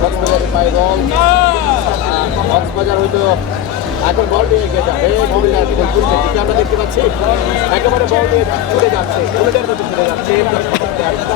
কক্সবাজারের পায়ে দল কক্সবাজার হয়তো এখন বল নিয়ে এগিয়ে যাবে আমরা দেখতে পাচ্ছি? একেবারে বল নিয়ে ছুটে যাচ্ছে ছুটে যাচ্ছে।